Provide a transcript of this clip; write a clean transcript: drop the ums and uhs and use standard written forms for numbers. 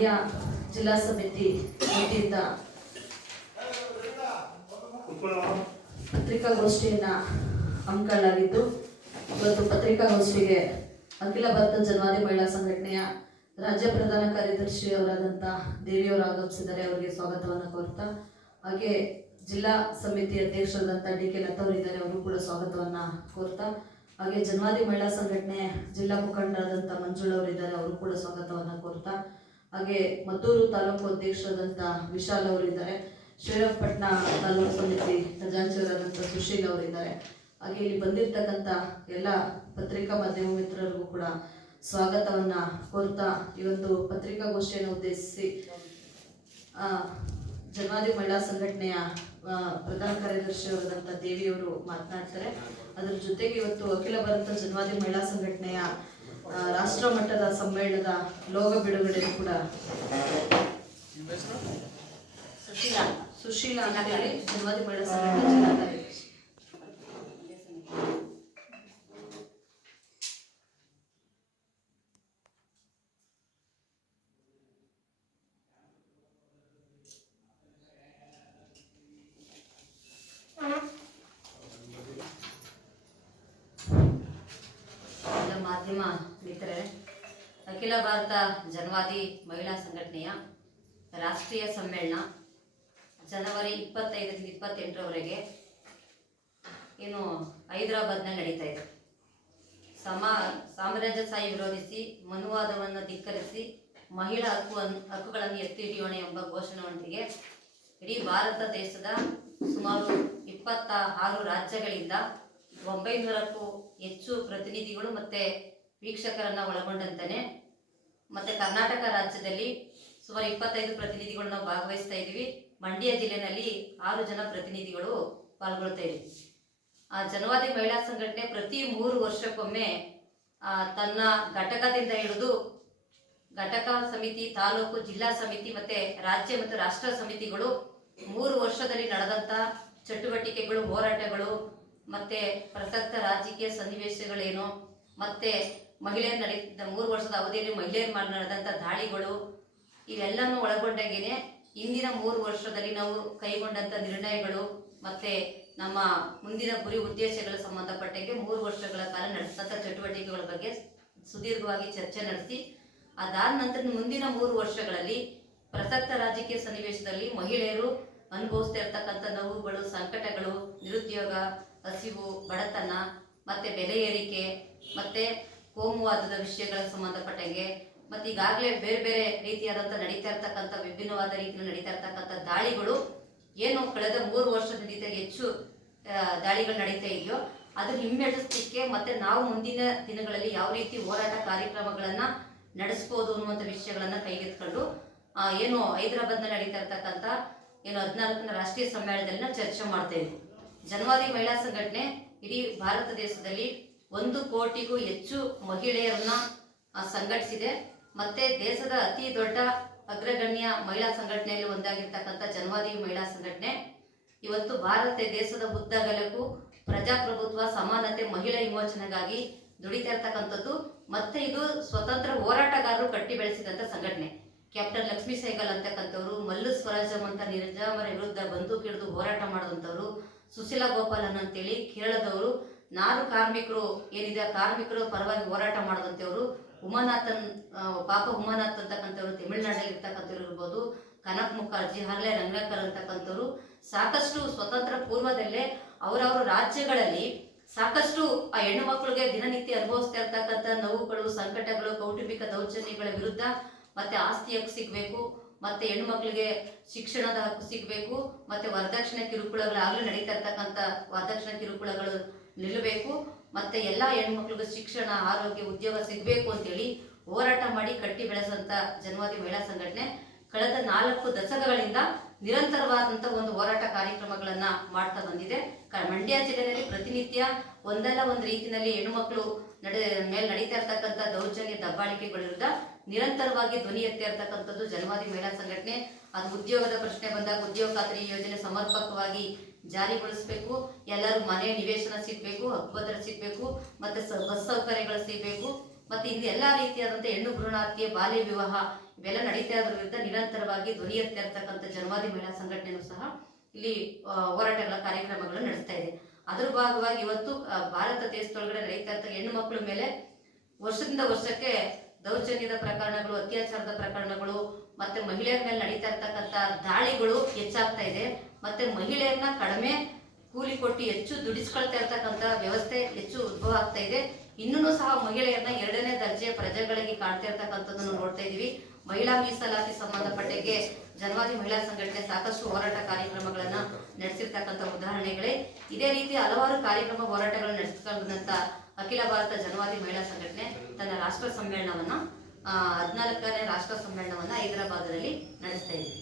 ಮಂಡ್ಯ ಜಿಲ್ಲಾ ಸಮಿತಿ ವತಿಯಿಂದ ಪತ್ರಿಕಾಗೋಷ್ಠಿಯನ್ನು ಹಮ್ಮಿಕೊಳ್ಳಲಾಗಿದ್ದು, ಇವತ್ತು ಪತ್ರಿಕಾಗೋಷ್ಠಿಗೆ ಅಖಿಲ ಭಾರತ ಜನವಾದಿ ಮಹಿಳಾ ಸಂಘಟನೆಯ ರಾಜ್ಯ ಪ್ರಧಾನ ಕಾರ್ಯದರ್ಶಿ ಅವರಾದಂಥ ದೇವಿಯವರು ಆಗಮಿಸಿದ್ದಾರೆ. ಅವರಿಗೆ ಸ್ವಾಗತವನ್ನು ಕೋರ್ತಾ, ಹಾಗೆ ಜಿಲ್ಲಾ ಸಮಿತಿ ಅಧ್ಯಕ್ಷರಾದಂಥ ಡಿ.ಕೆ. ಲತಾ ಅವರಿದ್ದಾರೆ, ಅವರು ಕೂಡ ಸ್ವಾಗತವನ್ನು ಕೋರ್ತಾ, ಹಾಗೆ ಜನವಾದಿ ಮಹಿಳಾ ಸಂಘಟನೆ ಜಿಲ್ಲಾ ಮುಖಂಡರಾದಂಥ ಮಂಜುಳಾ ಅವರಿದ್ದಾರೆ, ಅವರು ಕೂಡ ಸ್ವಾಗತವನ್ನು ಕೋರ್ತಾ, ಹಾಗೆ ಮದ್ದೂರು ತಾಲೂಕು ಅಧ್ಯಕ್ಷರಾದಂಥ ವಿಶಾಲ್ ಅವರಿದ್ದಾರೆ, ಶ್ರೀರಂಗಪಟ್ಟಣ ತಾಲೂಕು ಸಮಿತಿ ಖಜಾಂಚಿಯವರಾದಂಥ ಸುಶೀಲ್ ಅವರಿದ್ದಾರೆ. ಹಾಗೆ ಇಲ್ಲಿ ಬಂದಿರತಕ್ಕಂಥ ಎಲ್ಲ ಪತ್ರಿಕಾ ಮಾಧ್ಯಮ ಮಿತ್ರರಿಗೂ ಕೂಡ ಸ್ವಾಗತವನ್ನು ಕೋರ್ತಾ, ಈ ಒಂದು ಪತ್ರಿಕಾಗೋಷ್ಠಿಯನ್ನು ಉದ್ದೇಶಿಸಿ ಜನವಾದಿ ಮಹಿಳಾ ಸಂಘಟನೆಯ ಪ್ರಧಾನ ಕಾರ್ಯದರ್ಶಿಯವರಾದಂಥ ದೇವಿಯವರು ಮಾತನಾಡ್ತಾರೆ. ಅದರ ಜೊತೆಗೆ ಇವತ್ತು ಅಖಿಲ ಭಾರತ ಜನವಾದಿ ಮಹಿಳಾ ಸಂಘಟನೆಯ ರಾಷ್ಟ್ರ ಮಟ್ಟದ ಸಮ್ಮೇಳನದ ಲೋಗೋ ಬಿಡುಗಡೆ ಕೂಡ ಸುಶೀಲಾ ಅಂತ ಹೇಳಿ ಜನವಾದಿ ಮಹಿಳಾ ಸಂಘಟನೆ ಜಿಲ್ಲಾ ಕಾರ್ಯದರ್ಶಿ. ಮಾಧ್ಯಮ ಮಿತ್ರರೇ, ಅಖಿಲ ಭಾರತ ಜನವಾದಿ ಮಹಿಳಾ ಸಂಘಟನೆಯ ರಾಷ್ಟ್ರೀಯ ಸಮ್ಮೇಳನ ಜನವರಿ 25ರಿಂದ 28ರವರೆಗೆ ಏನು ಹೈದರಾಬಾದ್ನಲ್ಲಿ ನಡೀತಾ ಇದೆ. ಸಾಮ್ರಾಜ್ಯಶಾಹಿ ವಿರೋಧಿಸಿ, ಮನುವಾದವನ್ನು ಧಿಕ್ಕರಿಸಿ, ಮಹಿಳಾ ಹಕ್ಕುಗಳನ್ನು ಎತ್ತಿ ಹಿಡಿಯೋಣ ಎಂಬ ಘೋಷಣೆಯೊಂದಿಗೆ ಇಡೀ ಭಾರತ ದೇಶದ ಸುಮಾರು 26 ರಾಜ್ಯಗಳಿಂದ 900ಕ್ಕೂ ಹೆಚ್ಚು ಪ್ರತಿನಿಧಿಗಳು ಮತ್ತು ವೀಕ್ಷಕರನ್ನು ಒಳಗೊಂಡಂತೆ ಮತ್ತು ಕರ್ನಾಟಕ ರಾಜ್ಯದಲ್ಲಿ ಸುಮಾರು 25 ಪ್ರತಿನಿಧಿಗಳು ನಾವು ಭಾಗವಹಿಸ್ತಾ ಇದ್ದೀವಿ. ಮಂಡ್ಯ ಜಿಲ್ಲೆಯಲ್ಲಿ 6 ಜನ ಪ್ರತಿನಿಧಿಗಳು ಪಾಲ್ಗೊಳ್ತಾ ಇದ್ದೀವಿ. ಜನವಾದಿ ಮಹಿಳಾ ಸಂಘಟನೆ ಪ್ರತಿ 3 ವರ್ಷಕ್ಕೊಮ್ಮೆ ತನ್ನ ಘಟಕದಿಂದ ಹಿಡಿದು ಘಟಕ ಸಮಿತಿ, ತಾಲೂಕು, ಜಿಲ್ಲಾ ಸಮಿತಿ ಮತ್ತು ರಾಜ್ಯ ಮತ್ತು ರಾಷ್ಟ್ರ ಸಮಿತಿಗಳು 3 ವರ್ಷದಲ್ಲಿ ನಡೆದಂಥ ಚಟುವಟಿಕೆಗಳು, ಹೋರಾಟಗಳು ಮತ್ತು ಪ್ರಸಕ್ತ ರಾಜಕೀಯ ಸನ್ನಿವೇಶಗಳೇನು, ಮತ್ತು ಮಹಿಳೆಯರು ನಡೆದ 3 ವರ್ಷದ ಅವಧಿಯಲ್ಲಿ ಮಹಿಳೆಯರು ನಡೆದಂಥ ದಾಳಿಗಳು, ಇವೆಲ್ಲನೂ ಒಳಗೊಂಡಾಗೇನೆ ಇಂದಿನ 3 ವರ್ಷದಲ್ಲಿ ನಾವು ಕೈಗೊಂಡಂಥ ನಿರ್ಣಯಗಳು ಮತ್ತು ನಮ್ಮ ಮುಂದಿನ ಗುರಿ ಉದ್ದೇಶಗಳ ಸಂಬಂಧಪಟ್ಟಂಗೆ 3 ವರ್ಷಗಳ ಕಾಲ ನಡೆಸಿದಂಥ ಚಟುವಟಿಕೆಗಳ ಬಗ್ಗೆ ಸುದೀರ್ಘವಾಗಿ ಚರ್ಚೆ ನಡೆಸಿ, ಅದಾದ ನಂತರ ಮುಂದಿನ 3 ವರ್ಷಗಳಲ್ಲಿ ಪ್ರಸಕ್ತ ರಾಜಕೀಯ ಸನ್ನಿವೇಶದಲ್ಲಿ ಮಹಿಳೆಯರು ಅನುಭವಿಸ್ತಾ ಇರ್ತಕ್ಕಂಥ ನೋವುಗಳು, ಸಂಕಟಗಳು, ನಿರುದ್ಯೋಗ, ಹಸಿವು, ಬಡತನ ಮತ್ತು ಬೆಲೆ ಏರಿಕೆ ಮತ್ತು ಕೋಮುವಾದದ ವಿಷಯಗಳ ಸಂಬಂಧಪಟ್ಟಂಗೆ ಮತ್ತು ಈಗಾಗಲೇ ಬೇರೆ ಬೇರೆ ರೀತಿಯಾದಂಥ ನಡೀತಾ ಇರ್ತಕ್ಕಂಥ ವಿಭಿನ್ನವಾದ ರೀತಿಯಲ್ಲಿ ನಡೀತಾ ಇರ್ತಕ್ಕಂಥ ದಾಳಿಗಳು ಏನು ಕಳೆದ 3 ವರ್ಷದಿಂದ ಹೆಚ್ಚು ದಾಳಿಗಳು ನಡೀತಾ ಇದೆಯೋ ಅದನ್ನು ಹಿಮ್ಮೆಟ್ಟಿಸಲಿಕ್ಕೆ ಮತ್ತು ನಾವು ಮುಂದಿನ ದಿನಗಳಲ್ಲಿ ಯಾವ ರೀತಿ ಹೋರಾಟ ಕಾರ್ಯಕ್ರಮಗಳನ್ನು ನಡೆಸ್ಬೋದು ಅನ್ನುವಂಥ ವಿಷಯಗಳನ್ನು ಕೈಗೆತ್ತಿಕೊಂಡು ಏನು ಹೈದರಾಬಾದ್ನಲ್ಲಿ ನಡೀತಾ ಇರ್ತಕ್ಕಂಥ ಏನು 14ನೇ ರಾಷ್ಟ್ರೀಯ ಸಮ್ಮೇಳನದಲ್ಲಿ ನಾವು ಚರ್ಚೆ ಮಾಡ್ತಾ ಇದ್ದೀವಿ. ಜನವಾದಿ ಮಹಿಳಾ ಸಂಘಟನೆ ಇಡೀ ಭಾರತ ದೇಶದಲ್ಲಿ 1 ಕೋಟಿಗೂ ಹೆಚ್ಚು ಮಹಿಳೆಯರನ್ನ ಸಂಘಟಿಸಿದೆ ಮತ್ತು ದೇಶದ ಅತಿ ದೊಡ್ಡ ಅಗ್ರಗಣ್ಯ ಮಹಿಳಾ ಸಂಘಟನೆಯಲ್ಲಿ ಒಂದಾಗಿರ್ತಕ್ಕಂಥ ಜನವಾದಿ ಮಹಿಳಾ ಸಂಘಟನೆ ಇವತ್ತು ಭಾರತ ದೇಶದ ಉದ್ದಗಲಕ್ಕೂ ಪ್ರಜಾಪ್ರಭುತ್ವ, ಸಮಾನತೆ, ಮಹಿಳಾ ವಿಮೋಚನೆಗಾಗಿ ದುಡಿತಾ ಇರ್ತಕ್ಕಂಥದ್ದು. ಮತ್ತು ಇದು ಸ್ವತಂತ್ರ ಹೋರಾಟಗಾರರು ಕಟ್ಟಿ ಬೆಳೆಸಿದಂಥ ಸಂಘಟನೆ. ಕ್ಯಾಪ್ಟನ್ ಲಕ್ಷ್ಮೀ ಸೈಗಲ್ ಅಂತಕ್ಕಂಥವ್ರು, ಮಲ್ಲು ಸ್ವರಾಜಂ ಅಂತ ನಿರ್ಜಾಮರ ವಿರುದ್ಧ ಬಂದೂಕು ಹಿಡಿದು ಹೋರಾಟ ಮಾಡಿದಂಥವ್ರು, ಸುಶೀಲಾ ಗೋಪಾಲನ್ ಅಂತೇಳಿ ಕೇರಳದವರು, ನಾರು ಕಾರ್ಮಿಕರು ಏನಿದೆ ಕಾರ್ಮಿಕರು ಪರವಾಗಿ ಹೋರಾಟ ಮಾಡಿದಂಥವ್ರು, ಉಮಾನಾಥನ್ ಉಮಾನಾಥ್ ಅಂತಕ್ಕಂಥವ್ರು ತಮಿಳುನಾಡಲ್ಲಿ ಇರ್ತಕ್ಕಂಥವ್ರು ಇರ್ಬೋದು, ಕನಕ್ ಮುಖರ್ಜಿ, ಹರ್ಲೆ ರಂಗಕರ್ ಅಂತಕ್ಕಂಥವ್ರು ಸಾಕಷ್ಟು ಸ್ವತಂತ್ರ ಪೂರ್ವದಲ್ಲೇ ಅವರವರ ರಾಜ್ಯಗಳಲ್ಲಿ ಸಾಕಷ್ಟು ಆ ಹೆಣ್ಣು ಮಕ್ಕಳಿಗೆ ದಿನನಿತ್ಯ ಅನುಭವಿಸ್ತಾ ಇರ್ತಕ್ಕಂಥ ನೋವುಗಳು, ಸಂಕಟಗಳು, ಕೌಟುಂಬಿಕ ದೌರ್ಜನ್ಯಗಳ ವಿರುದ್ಧ ಮತ್ತು ಆಸ್ತಿ ಹಕ್ಕು ಸಿಗಬೇಕು, ಮತ್ತು ಹೆಣ್ಣು ಮಕ್ಕಳಿಗೆ ಶಿಕ್ಷಣದ ಹಕ್ಕು ಸಿಗಬೇಕು, ಮತ್ತು ವರದಕ್ಷಿಣೆ ಕಿರುಕುಳಗಳಾಗಲೂ ನಡೀತಾ ಇರ್ತಕ್ಕಂಥ ವರದಕ್ಷಿಣೆ ಕಿರುಕುಳಗಳು ನಿಲ್ಲಬೇಕು, ಮತ್ತು ಎಲ್ಲ ಹೆಣ್ಮಕ್ಳಿಗೂ ಶಿಕ್ಷಣ, ಆರೋಗ್ಯ, ಉದ್ಯೋಗ ಸಿಗಬೇಕು ಅಂತೇಳಿ ಹೋರಾಟ ಮಾಡಿ ಕಟ್ಟಿ ಬೆಳೆಸಂಥ ಜನವಾದಿ ಮಹಿಳಾ ಸಂಘಟನೆ ಕಳೆದ 4 ದಶಕಗಳಿಂದ ನಿರಂತರವಾದಂಥ ಒಂದು ಹೋರಾಟ ಕಾರ್ಯಕ್ರಮಗಳನ್ನು ಮಾಡ್ತಾ ಬಂದಿದೆ. ಮಂಡ್ಯ ಜಿಲ್ಲೆಯಲ್ಲಿ ಪ್ರತಿನಿತ್ಯ ಒಂದಲ್ಲ ಒಂದು ರೀತಿಯಲ್ಲಿ ಹೆಣ್ಣುಮಕ್ಕಳು ಮೇಲೆ ನಡೀತಾ ಇರ್ತಕ್ಕಂಥ ದೌರ್ಜನ್ಯ, ದಬ್ಬಾಳಿಕೆಗಳ ವಿರುದ್ಧ ನಿರಂತರವಾಗಿ ಧ್ವನಿ ಎತ್ತಿ ಇರ್ತಕ್ಕಂಥದ್ದು ಜನವಾದಿ ಮಹಿಳಾ ಸಂಘಟನೆ. ಅದು ಉದ್ಯೋಗದ ಪ್ರಶ್ನೆ ಬಂದಾಗ ಉದ್ಯೋಗ ಖಾತ್ರಿ ಯೋಜನೆ ಸಮರ್ಪಕವಾಗಿ ಜಾರಿಗೊಳಿಸಬೇಕು, ಎಲ್ಲರೂ ಮನೆ ನಿವೇಶನ ಸಿಗಬೇಕು, ಹಕ್ಕುಪತ್ರ ಸಿಗಬೇಕು, ಮತ್ತು ಬಸ್ ಸೌಕರ್ಯಗಳು ಸಿಗಬೇಕು, ಮತ್ತು ಇಲ್ಲಿ ಎಲ್ಲ ರೀತಿಯಾದಂಥ ಹೆಣ್ಣು ಭ್ರೂಣ ಹತ್ಯೆ, ಬಾಲ್ಯ ವಿವಾಹ ಇವೆಲ್ಲ ನಡೀತಾ ಇರೋದ್ರ ವಿರುದ್ಧ ನಿರಂತರವಾಗಿ ಧ್ವನಿ ಎತ್ತಾ ಇರ್ತಕ್ಕಂಥ ಜನವಾದಿ ಮಹಿಳಾ ಸಂಘಟನೆಯೂ ಸಹ ಇಲ್ಲಿ ಹೋರಾಟಗಳ ಕಾರ್ಯಕ್ರಮಗಳನ್ನು ನಡೆಸ್ತಾ ಇದೆ. ಅದ್ರ ಭಾಗವಾಗಿ ಇವತ್ತು ಭಾರತ ದೇಶದೊಳಗಡೆ ನಡೀತಾ ಇರ್ತ ಹೆಣ್ಣು ಮಕ್ಕಳ ಮೇಲೆ ವರ್ಷದಿಂದ ವರ್ಷಕ್ಕೆ ದೌರ್ಜನ್ಯದ ಪ್ರಕರಣಗಳು, ಅತ್ಯಾಚಾರದ ಪ್ರಕರಣಗಳು, ಮತ್ತೆ ಮಹಿಳೆಯರ ಮೇಲೆ ನಡೀತಾ ಇರ್ತಕ್ಕಂಥ ದಾಳಿಗಳು ಹೆಚ್ಚಾಗ್ತಾ ಇದೆ. ಮತ್ತೆ ಮಹಿಳೆಯರನ್ನ ಕಡಿಮೆ ಕೂಲಿ ಕೊಟ್ಟು ಹೆಚ್ಚು ದುಡಿಸ್ಕೊಳ್ತಾ ಇರ್ತಕ್ಕಂಥ ವ್ಯವಸ್ಥೆ ಹೆಚ್ಚು ಉದ್ಭವ ಆಗ್ತಾ ಇದೆ. ಇನ್ನೂ ಸಹ ಮಹಿಳೆಯರನ್ನ 2ನೇ ದರ್ಜೆಯ ಪ್ರಜೆಗಳಿಗೆ ಕಾಣ್ತಾ ಇರ್ತಕ್ಕಂಥದ್ದನ್ನು ನೋಡ್ತಾ ಇದೀವಿ. ಮಹಿಳಾ ಮೀಸಲಾತಿ ಸಂಬಂಧಪಟ್ಟಿಗೆ ಜನವಾದಿ ಮಹಿಳಾ ಸಂಘಟನೆ ಸಾಕಷ್ಟು ಹೋರಾಟ ಕಾರ್ಯಕ್ರಮಗಳನ್ನ ನಡೆಸಿರ್ತಕ್ಕಂಥ ಉದಾಹರಣೆಗಳೇ. ಇದೇ ರೀತಿ ಹಲವಾರು ಕಾರ್ಯಕ್ರಮ ಹೋರಾಟಗಳನ್ನು ನಡೆಸಿಕೊಂಡಂತ ಅಖಿಲ ಭಾರತ ಜನವಾದಿ ಮಹಿಳಾ ಸಂಘಟನೆ ತನ್ನ ರಾಷ್ಟ್ರ ಸಮ್ಮೇಳನವನ್ನ 14ನೇ ರಾಷ್ಟ್ರ ಸಮ್ಮೇಳನವನ್ನ ಹೈದರಾಬಾದಲ್ಲಿ ನಡೆಸ್ತಾ ಇದೆ.